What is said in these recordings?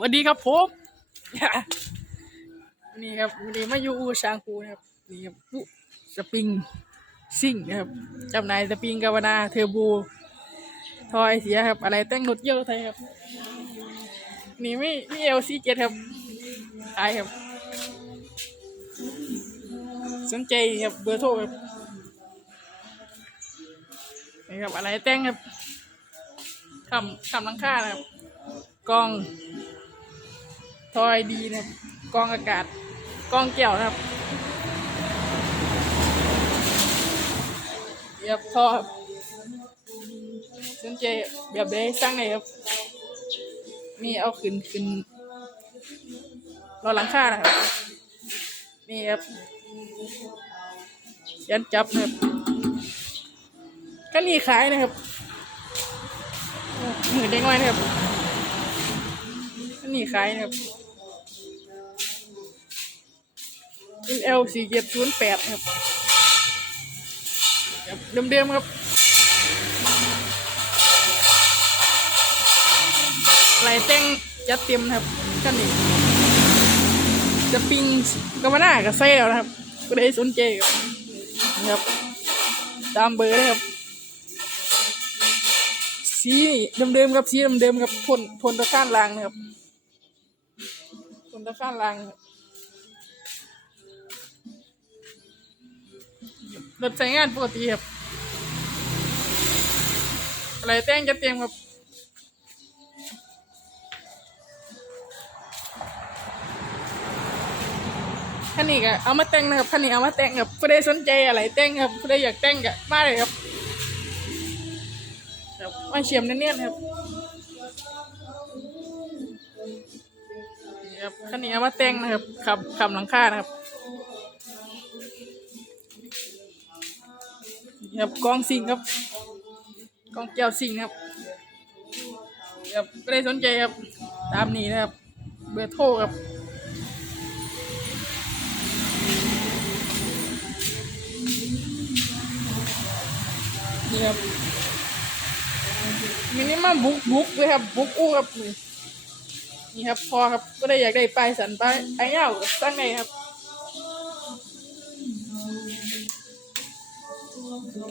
สวัสดีครับผมนี่ครับวันนี้มาอยู่อูชางปูนะครับนี่ครับอู่สปริงซิ่งนะครับจำหนายสปริงกาวนาเทอร์โบทอยเสียครับ อะไรแต่งรถเยอะไทยครับ นี่ไม่ไม่เอลซีเจ็ดครับขายครับ สนใจครับเบอร์โทรครับนี่ครับอะไรแต่งครับคำคำลังค่านะครับกล้อง ทอยดีนะครับ กองอากาศ กองแก้วนะครับเรียบทอบสนใจแบบใดสร้างไหนครับ นี่เอาขึ้นขึ้นรอหลังคานะครับ นี่ครับ ยันจับนะครับก็นี่ขายนะครับหมือเด้งไว้นะครับนนี้ขายนะครับ L สี่เจ็ดศูนย์แปดครับครับเดิมๆครับลายแต่งจัดเต็มนะครับกันนี้จะปิงก็มาหน้ากับเซ่แล้วนะครับ ก็ได้สนใจครับนครับตามเบอร์เลยครับ สีเดิมๆครับสีเดิมๆครับพ่นพ่นตะข้านลางนะครับพ่นตะข้านลางครับ รถใช้งานปกติครับอะไรแต่งจะเตรียมครับคันนี้ก็เอามาแต่งนะครับคันนี้เอามาแต่งครับผู้ใดสนใจอะไรแต่งครับผู้ใดอยากแต่งก็มาเลยครับครับมาเชียมเนียนๆครับครับคันนี้เอามาแต่งนะครับขับขับหลังคานะครับ ครับกองซิงครับกองแก้วซิงครับครับก็ได้สนใจครับ ตามนี้นะครับ เบอร์โทรครับนี่ครับมินิมัมบุกบุกเลยครับบุกอู้ครับนี่ครับพอครับก็ได้อยากได้ปลายสันปลายไอ้เงาตั้งในครับ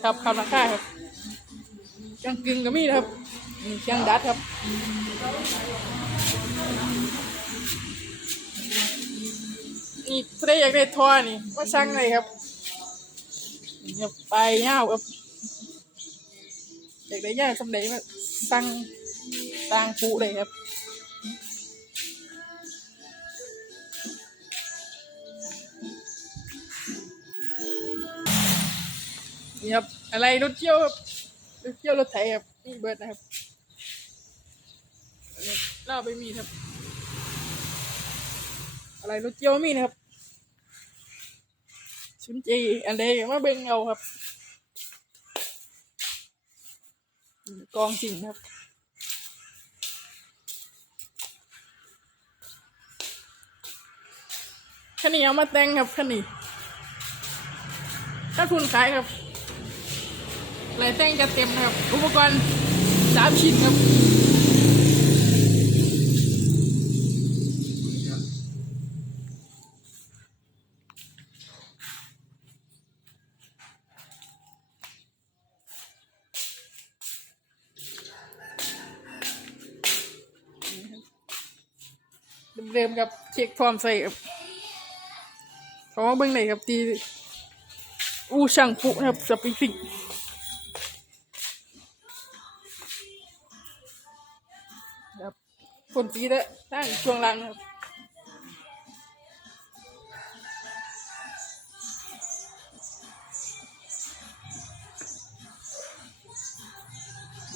ครับคำราคาครับจังกึ่งก็มีนะครับนี่จังดัดครับนี่ถ้าได้อยากได้ทอนี่ว่าช่างเลยครับนี่ครับปเงาครับอยากได้ยาสำเร็จมาสั่งต่างผูเลยครับ นี่ครับ อะไรรถเที่ยวครับรถเที่ยวรถไถครับนี่เบิร์ดนะครับเล่าไปมีครับ อะไรรถเที่ยวมีนะครับชุนจีอันใดมาเบ่งเอาครับกองสิ่งครับขันนี้เอามาแต่งครับขันนี้ถ้าทุนขายครับ ลายแต่งจะเต็มนะครับ อุปกรณ์สามชิ้นครับเดิมๆครับเช็คพร้อมใส่ครับเขามาเบิ่งไหนครับตีอู้ช่างปุนะครับสปริง นสีแล้วตั้งช่วงหล่างครับ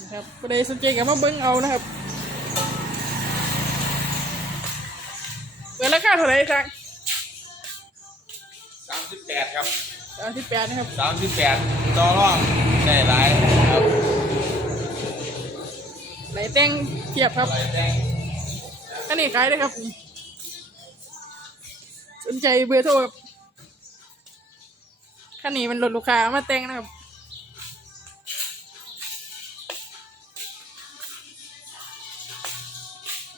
นะครับประเดี๋ยวสนใจกับมาเบิ่งเอานะครับเปิดราคาเท่าไหร่ครับสามสิบแปดครับสามสิบแปดนะครับสามสิบแปดต่อร่องได้หลายครับไหลแต่งเทียบครับหลายแจ้ง อันนี้ขายได้ครับสนใจเบอร์โทรครับคันนี้มันลดลูกค้ามาแต่งนะครับ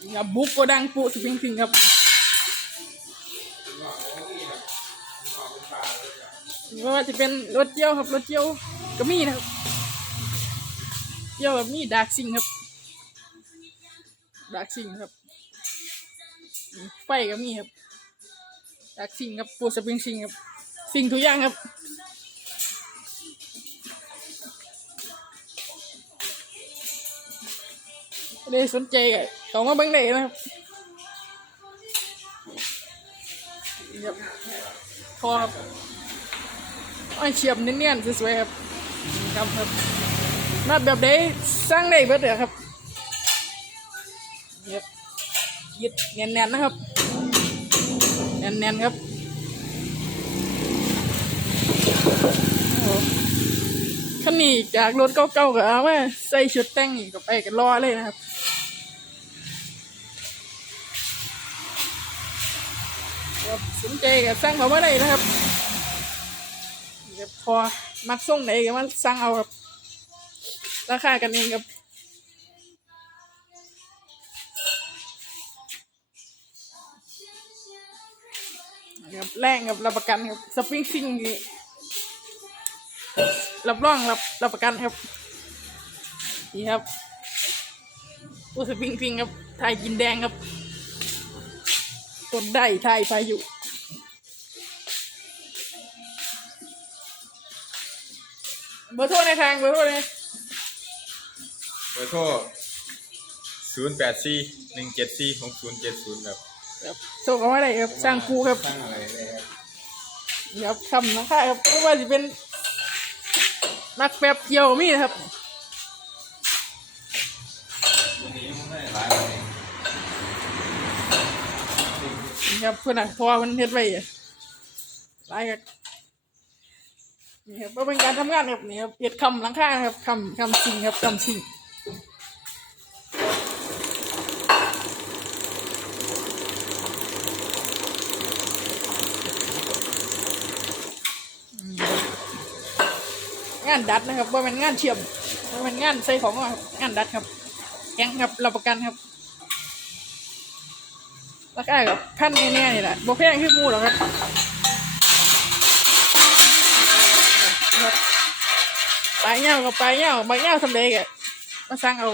นี่ครับบุกโกดังปูสปริงซิงครับไม่ว่าจะเป็นรถเจียวครับรถเจียวก็มีนะครับเจียวแบบนี้ดาร์กซิงครับดาร์กซิงครับ ไฟก็มีครับดาร์กซิงครับปูสปริงซิงครับสิ่งทุกอย่างครับได้สนใจก็เขามาเบิ่งได้นะครับครับพอครับไอ้อยเฉียบเนียนๆสวยๆครับครับครับมาแบบได้สร้างได้เบิดเลยครับนี่ครับ ยึดแน่นๆนะครับ แน่นๆครับโอ้คันนี้จากรถเก่าๆก็เอามาใส่ชุดแต่งนี่ก็ไปกันรอเลยนะครับครับสนใจกับสั่งเขามาได้นะครับพอมักส่งไหนก็มาสั่งเอาครับราคากันเองครับ ครับแรงครับรับประกันครับสปริงซิงนี่รับรองรับรับประกันครับนี่ครับตัวสปริงซิงครับไทยกินแดงครับต้นได้ไทยพายุเบอร์โทรในทางเบอร์โทรในเบอร์โทรศูนย์แปดสี่หนึ่งเจ็ดสี่หกศูนย์เจ็ดศูนย์ครับ ครับโทรเข้ามาได้ครับสร้างครูครับสร้างอะไรได้ครับนี่ครับคำนะคะครับไม่ว่าจะเป็นนักแป๊บเกี่ยวมีนะครับวันนี้มันได้หลายเลยนี่ครับเพื่อนอะพอมันเฮ็ดไว้อะหลายครับนี่ครับเพื่อเป็นการทำงานครับนี่ครับเฮ็ดคำหลังคาครับคำคำสิ่งครับคำสิ่งงานดัดนะครับว่าเป็นงานเชื่อมว่าเป็นงานใส่ของครับงานดัดครับแข็งครับรับประกันครับราคากับขั้นแน่ๆนี่แหละบ่แพงขึ้นมูหรอกครับครับปลายเงากับปลายเงาบางเงาทำเด็กะมาสร้างเอา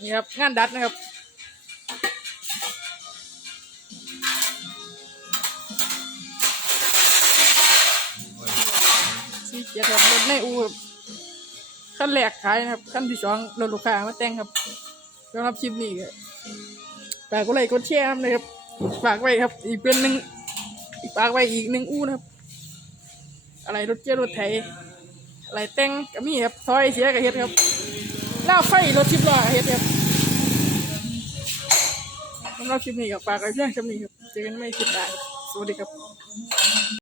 นี่ครับงานดัดนะครับ สี่เกียรติครับรถในอูครับขั้นแรกขายนะครับขั้นที่สองรถลูกค้ามาแต่งครับสำหรับคลิปนี้ก็ฝากกดไลค์กดแชร์นะครับฝากไว้ครับ อีกเป็นหนึ่งอีกฝากไว้อีกหนึ่งอู้นะครับ อะไรรถเจ้ารถไถอะไรแต่งก็มีครับซอยเสียกับเฮ็ดครับหน้าไฟรถชิบล้อก็เฮ็ดครับสำหรับคลิปนี้ก็ฝากไว้เพียงคำนี้ครับเจอกันไม่คลิปหน้าสวัสดีครับ